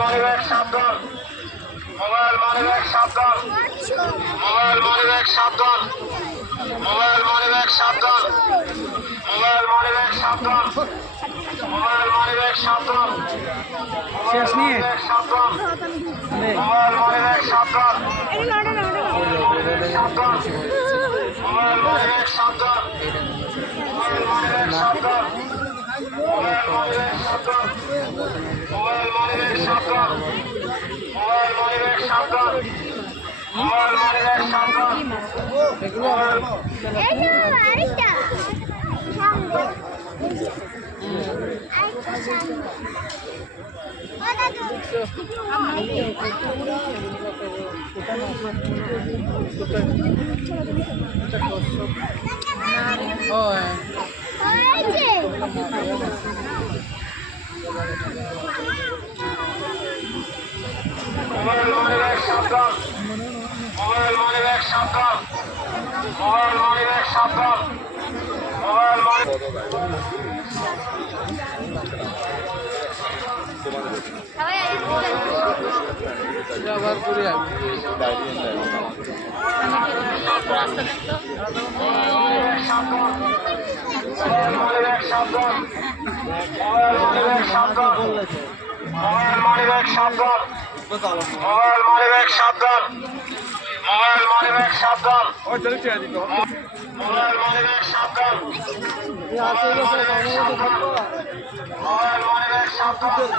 money bag সাবধান, mobile money bag সাবধান, mobile money bag সাবধান, মোবাইল মানিব্যাগ সাবধান, মোবাইল মানিব্যাগ সাবধান, মোবাইল মানিব্যাগ সাবধান, মোবাইল মানিব্যাগ সাবধান, মোবাইল মানিব্যাগ সাবধান, সাবধান, মোবাইল মানিব্যাগ সাবধান, মোবাইল মানিব্যাগ সাবধান, মোবাইল মানিব্যাগ সাবধান, মোবাইল মানিব্যাগ সাবধান, মোবাইল মানিব্যাগ সাবধান, মোবাইল মানিব্যাগ সাবধান, মোবাইল মানিব্যাগ সাবধান, মোবাইল মানিব্যাগ সাবধান, মোবাইল মানিব্যাগ সাবধান, মোবাইল আবার করে মোবাইল মানিব্যাগ সাবধান, মোবাইল মানিব্যাগ সাবধান, মোবাইল মানিব্যাগ সাবধান, মোবাইল মানিব্যাগ সাবধান, মোবাইল মানিব্যাগ সাবধান, মোবাইল মানিব্যাগ সাবধান,